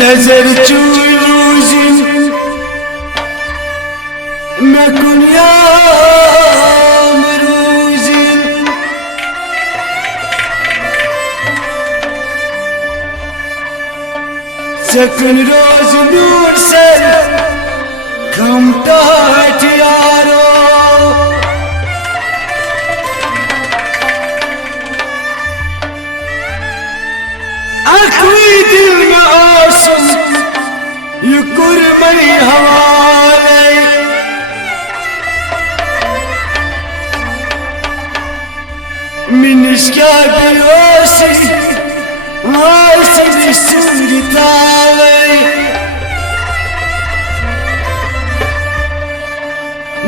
नजर चूजिन मैं कुनिया मरूजिन सकन रोज नूर से घमता हथियारो अखवी दिल में आसम ये कुरमई हवाले मिनिश क्या दियोसी वासी सुरतावे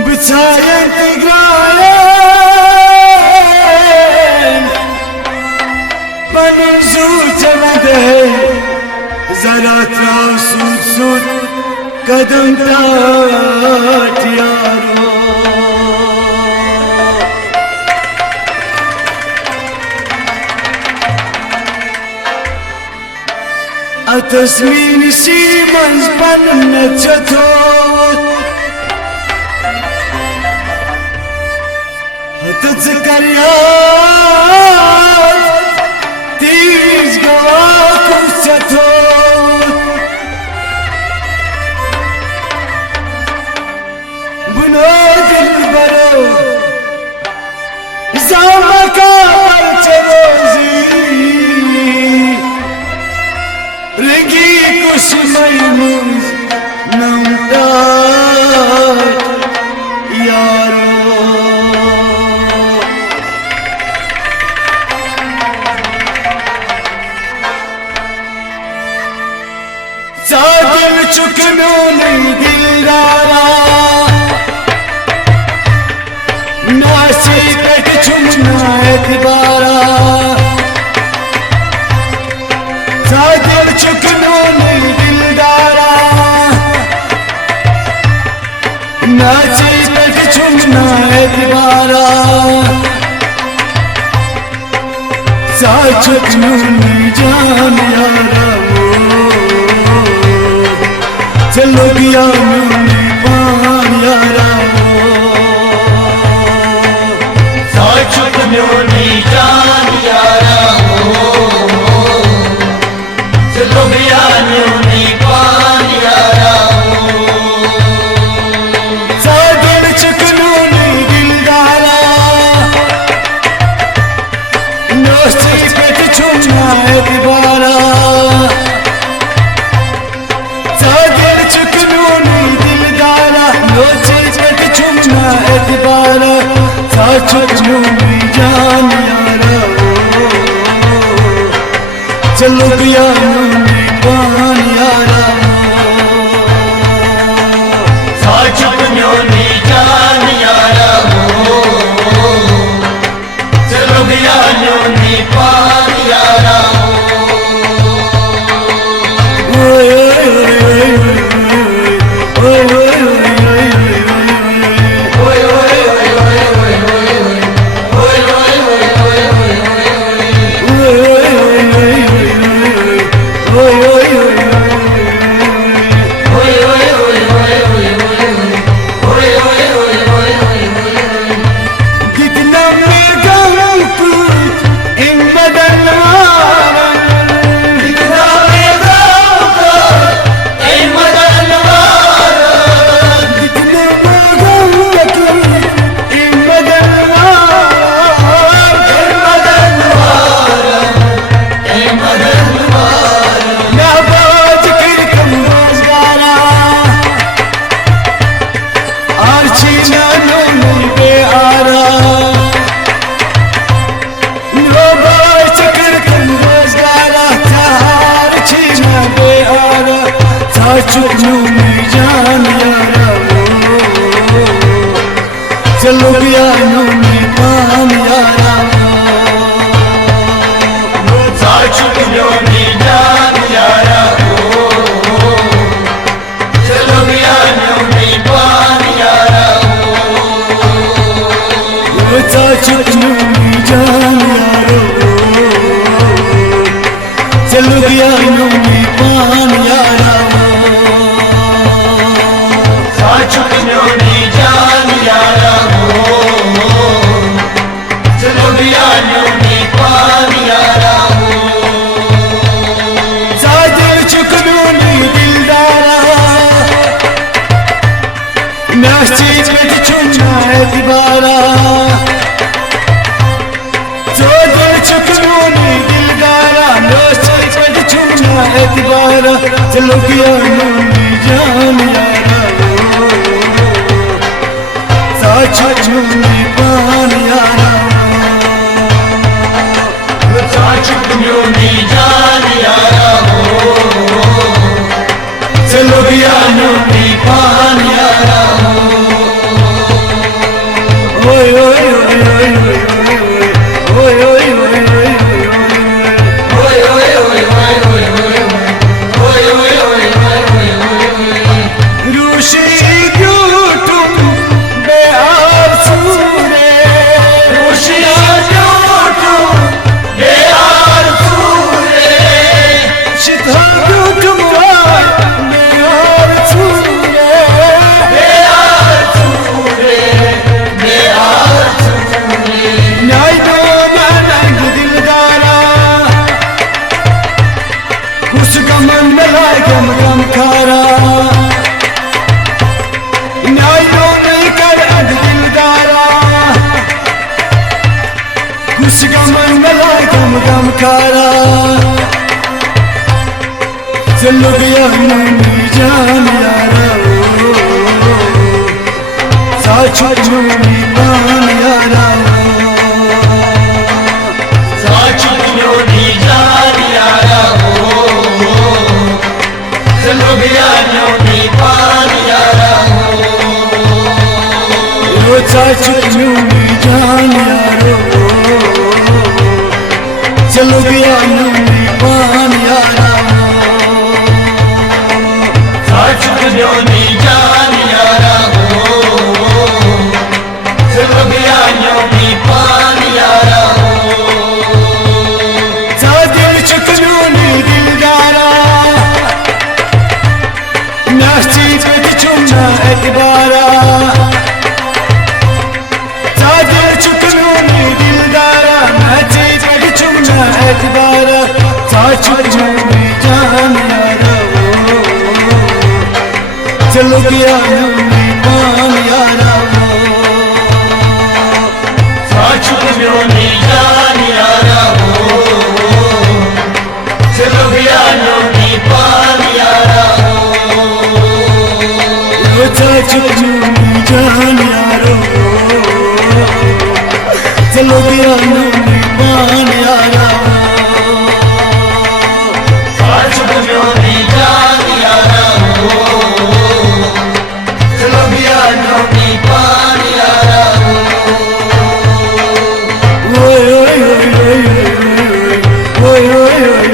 बिछायन तिग्राए बनजू चमदे जरा त्राव सूद सूद कदम ताटियारो तस्मीन सी मंजपन नचतो तुझ करिया तीज गवा कुचतो बुनो दिल बरो जामा का परचरोजी रंगी कुछ मैमूज नमता यारो सादिल चुकनो नहीं दिलदारा नासी कट चुमना एतबारा सादिल चुकनो नहीं दिलदारा नाची कट चुमना एतबारा सा चुकनो नहीं जान यारा चलो गया मुझे पान यारा साचुक न्योनी जान यारा चलो गया न्योनी पान यारा सादिल चुकनो नहीं दिलदारा नोस्ती कट चुमना एतबारा चुकनो नहीं जान यारा चलो गया मुझे पान यारा साचुक न्योनी जान यारा चलो गया न्योनी पान यारा चुकनो नहीं जान यारा चलो गया मुझे पान यारा साचुक न्योनी जान यारा चलो गया न्योनी पान यारा चुकनो नहीं जान यारो चलो गया मुझे पान यारा नसी पे चुना दोबारा जो दिल चुकनूनी दिलदारा नसी पे चुना दोबारा चलो गया नूनी जान यारा साच नूनी पान यारा साच नूनी जान यारा चलो गया नूनी पान यारा ओए ओए ओए ओए ओए ओए ओए गम गम खारा न्यायों नहीं कर अग दिलदारा खुश गमन मिला गम गम खारा चलो गया नूनी जान यारा साच नूनी पान यारा साच नूनी जान यारा चलो गया नूनी पान यारा साच नूनी जान यारो चलो गया नूनी पान यारा साच नूनी जान यारा चलो गया नूनी पान यारा दिल चुकनूनी दिलदारा नसी पे चुना दोबारा दिल चुकनूनी दिलदारा नसी पे चुना दोबारा साच नूनी जान यारा चलो गया नूनी पान यारा साच नूनी जान यारा चलो गया नूनी पान यारा साच नूनी जान यारो चलो गया नूनी पान यारा साच नूनी जान यारा चलो गया नूनी पान यारा ओए ओए ओए ओए ओए ओए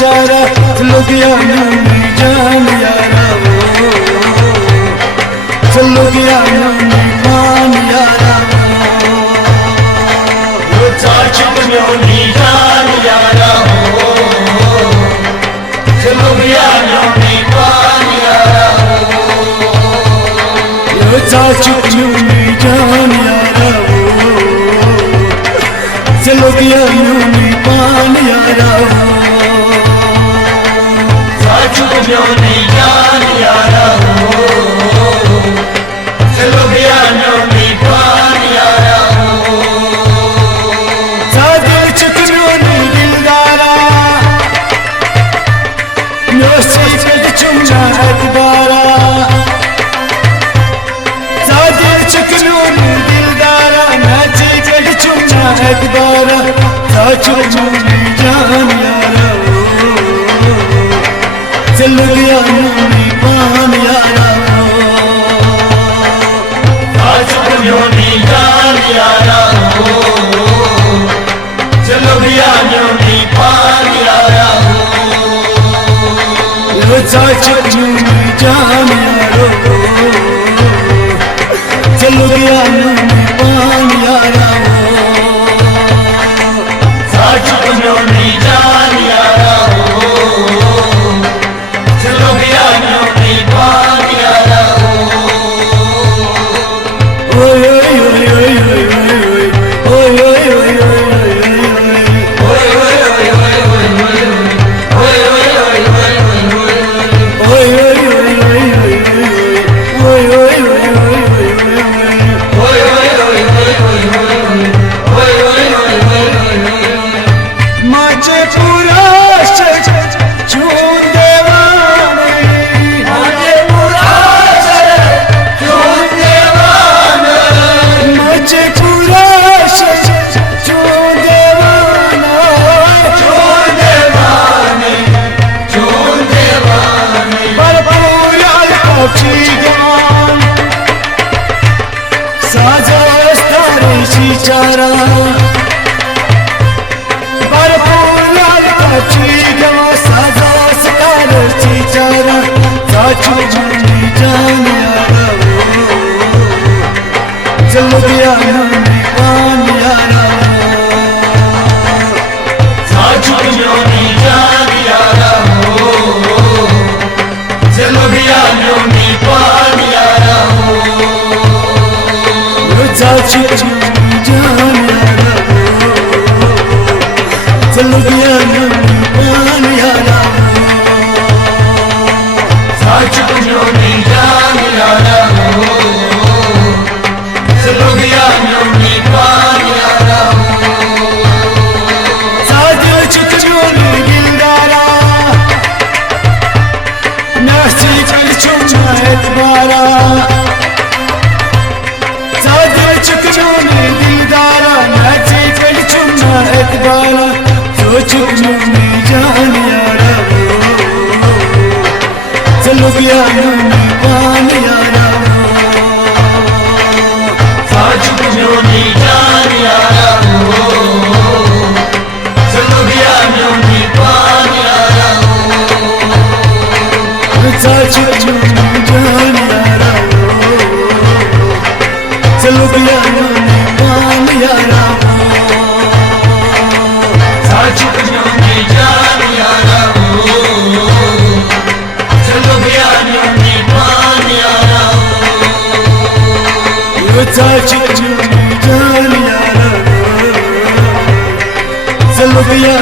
चारा चलो गया नूनी जान यारा चलो गया नूनी पान यारा साच नूनी जान यारा चलो गया नूनी पान यारा साच नूनी जान यारा चलो गया नूनी पान यारा साच नूनी जान यारा चलो गया नूनी पान यारा दिल चुकनूनी दिलदारा नसी पे चुना दोबारा दिल चुकनूनी दिलदारा नसी पे चुना दोबारा साच नूनी जान यारा चल गया यूनी पान यारा आजुक यूनी जान यारा हो चलो गया यूनी पान यारा हो चाचक यूनी जान यारो चल गया यूनी पान यारा आजुक यूनी जान यारा हो चलो गया यूनी पान यारा ओए ओए ओए ओए ओए ओए चारा भरपूर गवा साजा सकार चारा चाचू यूनी जान यारा चल गया यूनी पान यारा चाचू यूनी जान यारा हो चलो गया यूनी पान यारा हो चाचू जान यारा चल गया यूनी पान यारा चाचू यूनी जान यारा हो चलो गया यूनी पान यारा सादिल चुचूनी दिलदारा नसी कल चुमा एतबारा सादिल चुचूनी दिलदारा नसी कल चुमा एतबारा चुचूनी जान यारा चलो गया यूनी पान यारा चाचू यूनी जान यारा हो चलो गया यूनी पान यारा चाचू यूनी जान यारा चलो गया यूनी पान यारा चाचू यूनी जान यारा हो चलो गया यूनी पान यारा चाचू यूनी जान यारा चलो गया